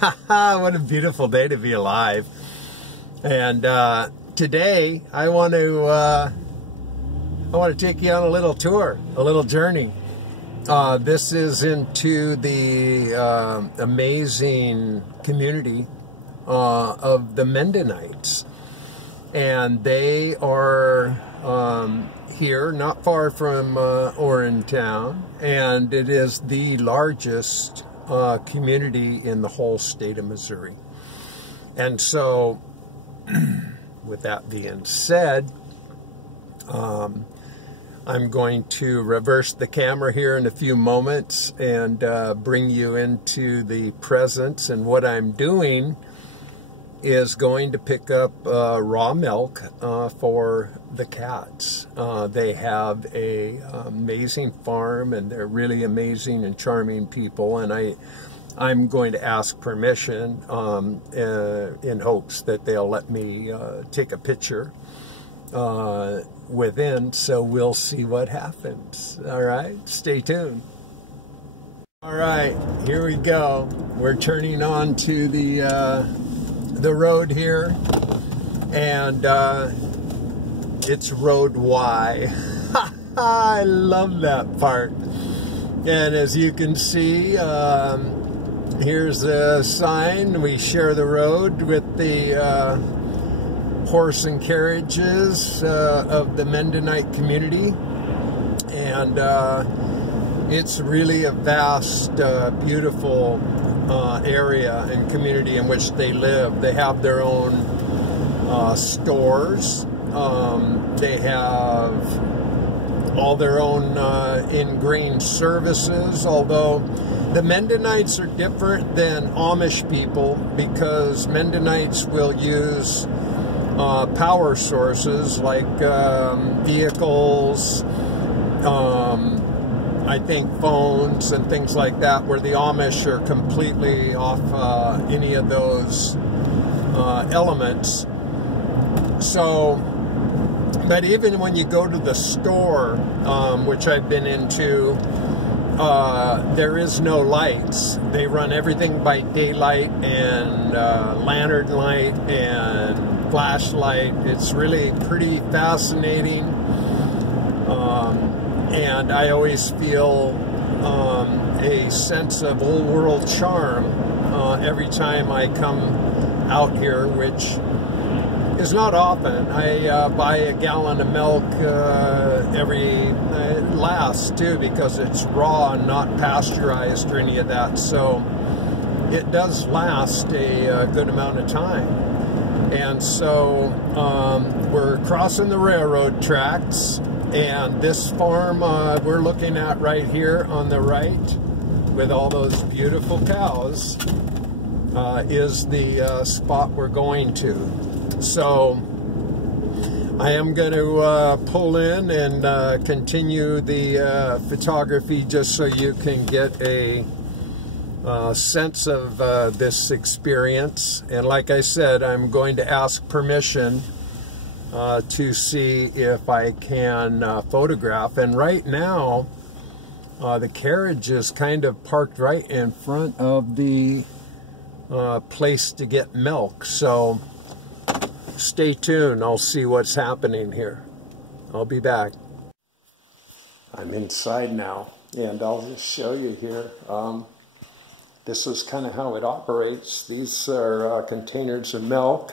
What a beautiful day to be alive. And today I want to take you on a little tour, a little journey. This is into the amazing community of the Mennonites. And they are here, not far from ORIN town, and it is the largest community in the whole state of Missouri. And so, with that being said, I'm going to reverse the camera here in a few moments and bring you into the presence. And what I'm doing is going to pick up raw milk for the cats. They have a amazing farm, and they're really amazing and charming people, and I'm going to ask permission in hopes that they'll let me take a picture within, so we'll see what happens. All right, stay tuned. All right, here we go. We're turning on to the road here, and it's road Y. I love that part. And as you can see, here's a sign. We share the road with the horse and carriages of the Mennonite community, and it's really a vast, beautiful area and community in which they live. They have their own stores. They have all their own ingrained services, although the Mennonites are different than Amish people, because Mennonites will use power sources like vehicles, I think phones and things like that, where the Amish are completely off any of those elements. So, but even when you go to the store, which I've been into, there is no lights. They run everything by daylight and lantern light and flashlight. It's really pretty fascinating. And I always feel a sense of old world charm every time I come out here, which is not often. I buy a gallon of milk it lasts too, because it's raw and not pasteurized or any of that. So it does last a good amount of time. And so we're crossing the railroad tracks. And this farm we're looking at right here on the right, with all those beautiful cows, is the spot we're going to. So I am going to pull in and continue the photography, just so you can get a sense of this experience. And like I said, I'm going to ask permission to see if I can photograph. And right now, the carriage is kind of parked right in front of the place to get milk. So stay tuned. I'll see what's happening here. I'll be back. I'm inside now, and I'll just show you here. This is kind of how it operates. These are containers of milk.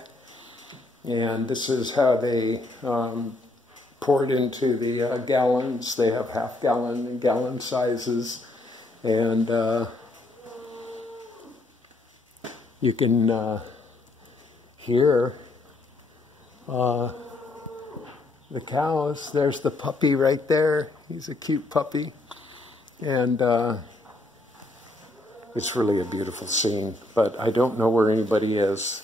And this is how they pour it into the gallons. They have half-gallon and gallon sizes. And you can hear the cows. There's the puppy right there. He's a cute puppy. And it's really a beautiful scene. But I don't know where anybody is.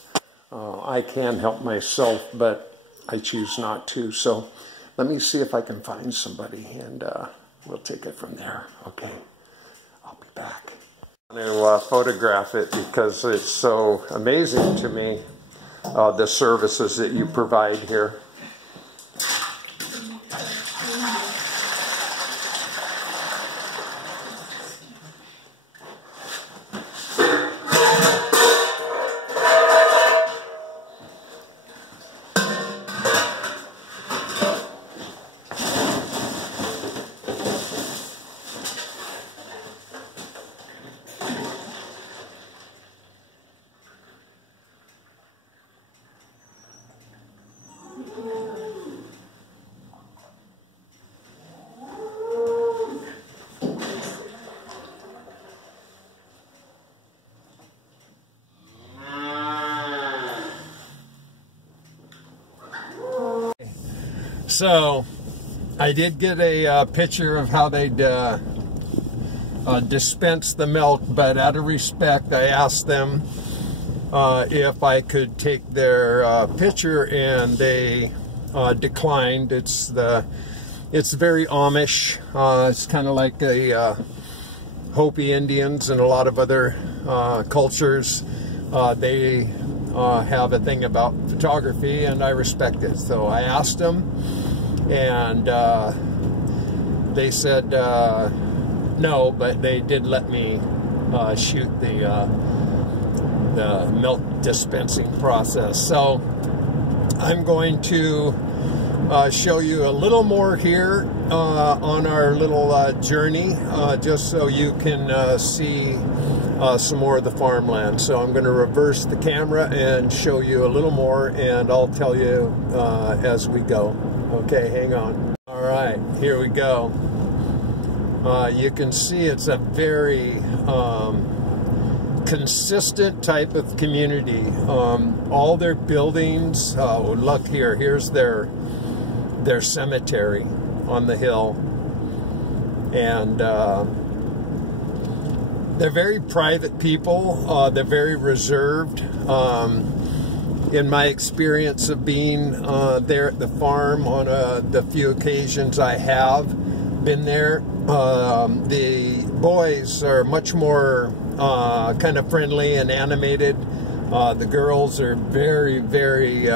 I can help myself, but I choose not to. So let me see if I can find somebody, and we'll take it from there. Okay, I'll be back. I want to photograph it because it's so amazing to me, the services that you provide here. So I did get a picture of how they'd dispense the milk, but out of respect, I asked them if I could take their picture, and they declined. It's very Amish. It's kind of like a Hopi Indians and a lot of other cultures. They have a thing about photography, and I respect it. So I asked them, and they said no, but they did let me shoot the milk dispensing process. So I'm going to show you a little more here on our little journey, just so you can see some more of the farmland. So I'm going to reverse the camera and show you a little more, and I'll tell you as we go. Okay, hang on. All right, here we go. You can see it's a very consistent type of community. All their buildings, look here, here's their cemetery on the hill, and they're very private people. They're very reserved. In my experience of being there at the farm on the few occasions I have been there, the boys are much more kind of friendly and animated. The girls are very, very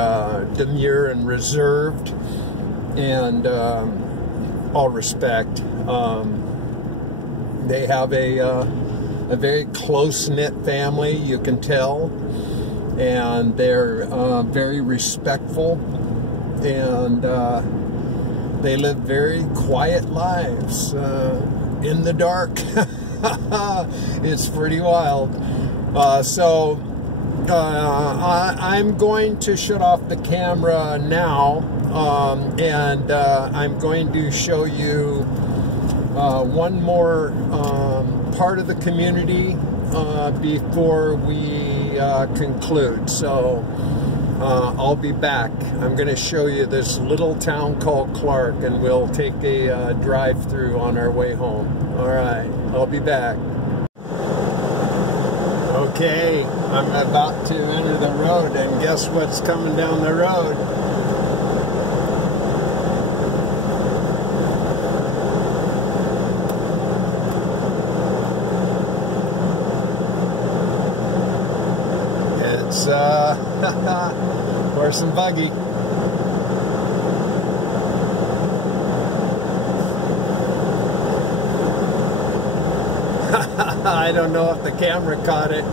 demure and reserved, and all respect. They have a very close-knit family, you can tell, and they're very respectful, and they live very quiet lives in the dark. It's pretty wild. So I'm going to shut off the camera now, and I'm going to show you one more part of the community before we conclude. So I'll be back. I'm going to show you this little town called Clark, and we'll take a drive through on our way home. All right, I'll be back. Okay, I'm about to enter the road, and guess what's coming down the road? It's horse and buggy. I don't know if the camera caught it,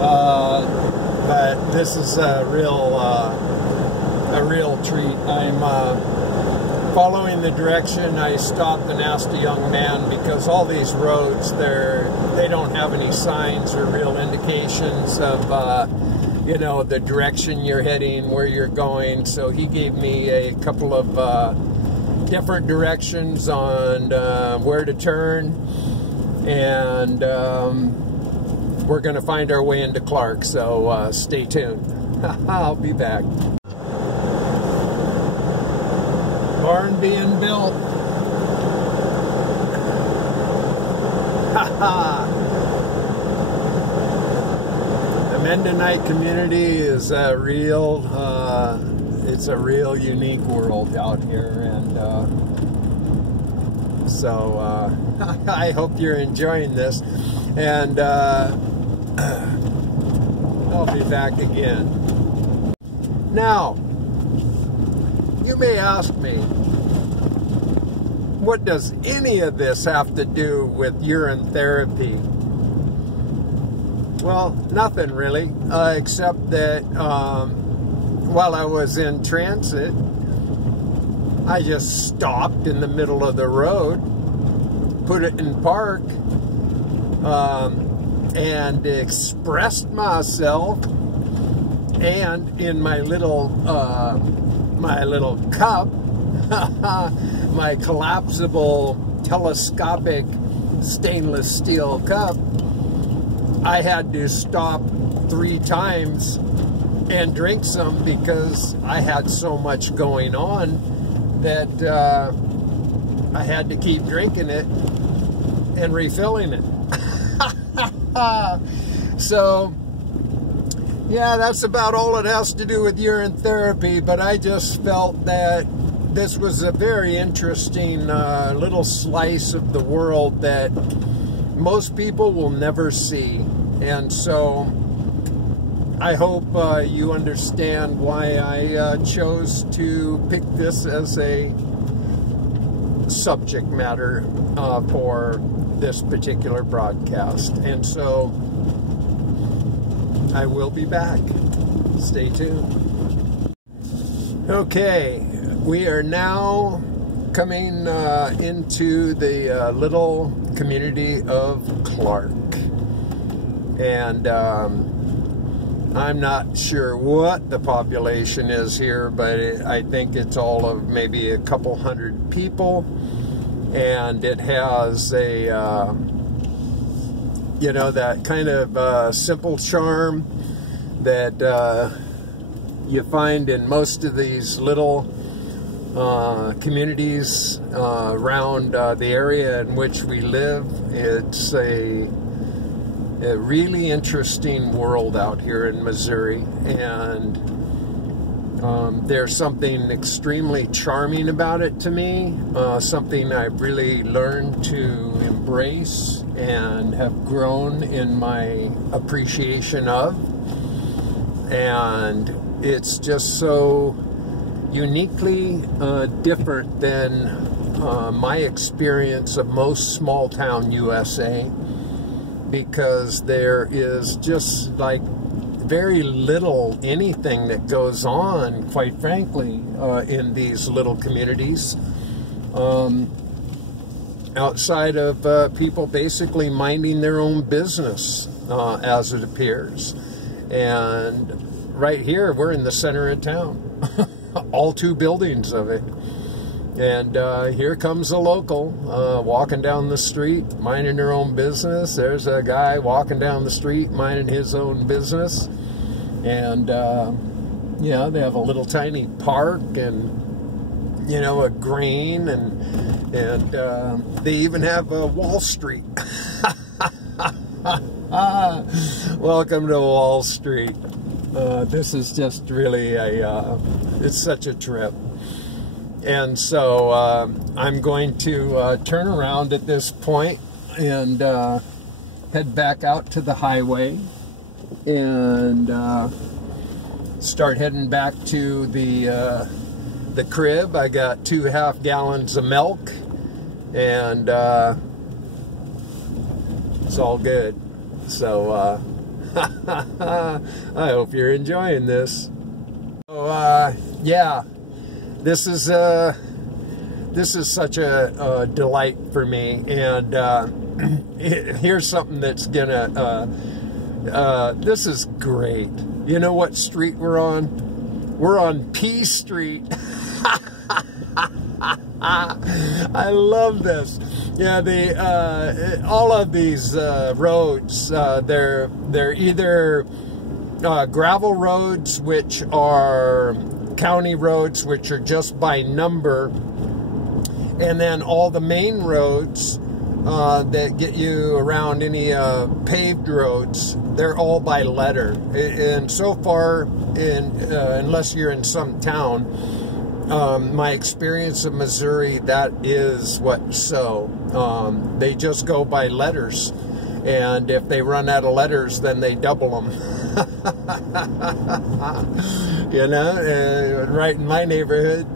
but this is a real treat. I'm following the direction. I stopped and asked a young man, because all these roads, they don't have any signs or real indications of you know, the direction you're heading, where you're going. So he gave me a couple of different directions on where to turn, and we're going to find our way into Clark, so stay tuned. I'll be back. Barn being built. The Mennonite community is a real, it's a real unique world out here, and so I hope you're enjoying this, and I'll be back again. Now, you may ask me, what does any of this have to do with urine therapy? Well, nothing really, except that while I was in transit, I just stopped in the middle of the road, put it in park, and expressed myself, and in my little cup, my collapsible telescopic stainless steel cup, I had to stop 3 times and drink some, because I had so much going on that I had to keep drinking it and refilling it. So, yeah, that's about all it has to do with urine therapy, but I just felt that this was a very interesting little slice of the world that most people will never see. And so I hope you understand why I chose to pick this as a subject matter for this particular broadcast. And so I will be back. Stay tuned. Okay, we are now coming into the little community of Clark. And I'm not sure what the population is here, but I think it's all of maybe a couple hundred people. And it has a, you know, that kind of simple charm that you find in most of these little communities around the area in which we live. It's a really interesting world out here in Missouri, and there's something extremely charming about it to me, something I've really learned to embrace and have grown in my appreciation of. And it's just so uniquely different than my experience of most small town USA, because there is just like very little anything that goes on, quite frankly, in these little communities, outside of people basically minding their own business, as it appears. And right here, we're in the center of town, all two buildings of it. And here comes a local walking down the street, minding their own business. There's a guy walking down the street, minding his own business. And, yeah, they have a little tiny park and, you know, a grain. And they even have a Wall Street. Welcome to Wall Street. This is just really it's such a trip. And so I'm going to turn around at this point and head back out to the highway and start heading back to the crib. I got 2.5 gallons of milk, and it's all good. So I hope you're enjoying this. So yeah. This is such a delight for me, and here's something that's gonna. This is great. You know what street we're on? We're on P Street. I love this. Yeah, all of these roads, they're either gravel roads, which are county roads, which are just by number, and then all the main roads that get you around any paved roads, they're all by letter. And so far, unless you're in some town, my experience of Missouri, that is what so. They just go by letters, and if they run out of letters, then they double them. You know, right in my neighborhood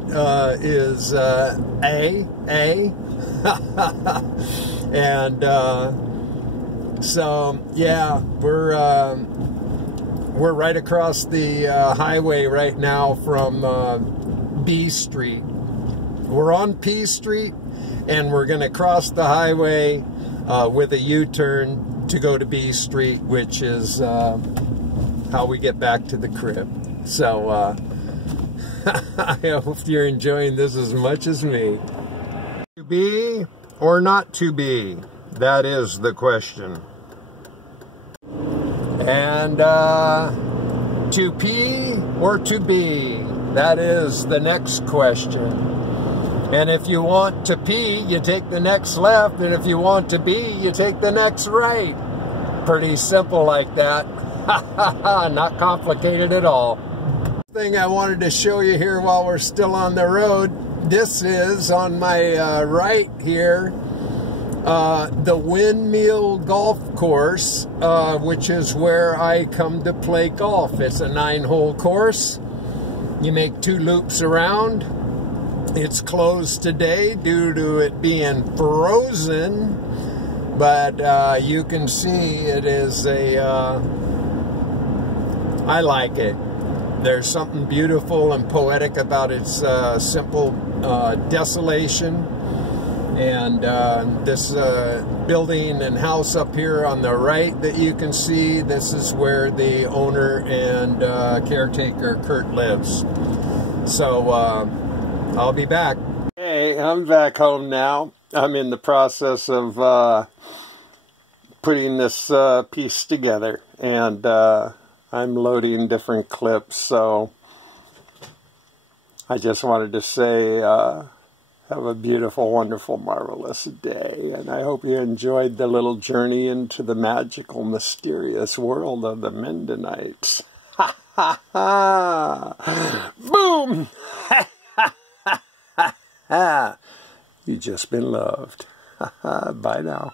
is A. And so yeah, we're right across the highway right now from B Street. We're on P Street, and we're going to cross the highway with a U-turn to go to B Street, which is how we get back to the crib. So I hope you're enjoying this as much as me. To be or not to be? That is the question. And to pee or to be? That is the next question. And if you want to pee, you take the next left, and if you want to be, you take the next right. Pretty simple like that. Not complicated at all. Thing I wanted to show you here while we're still on the road, this is on my right here, the Windmill golf course, which is where I come to play golf. It's a 9-hole course. You make 2 loops around. It's closed today due to it being frozen, but you can see it is I like it. There's something beautiful and poetic about its simple desolation. And this building and house up here on the right that you can see, this is where the owner and caretaker Kurt lives. So I'll be back. Hey, I'm back home now. I'm in the process of putting this piece together, and I'm loading different clips, so I just wanted to say have a beautiful, wonderful, marvelous day, and I hope you enjoyed the little journey into the magical, mysterious world of the Mennonites. Ha ha ha! Boom! Ha ha ha ha! You've just been loved. Ha ha! Bye now.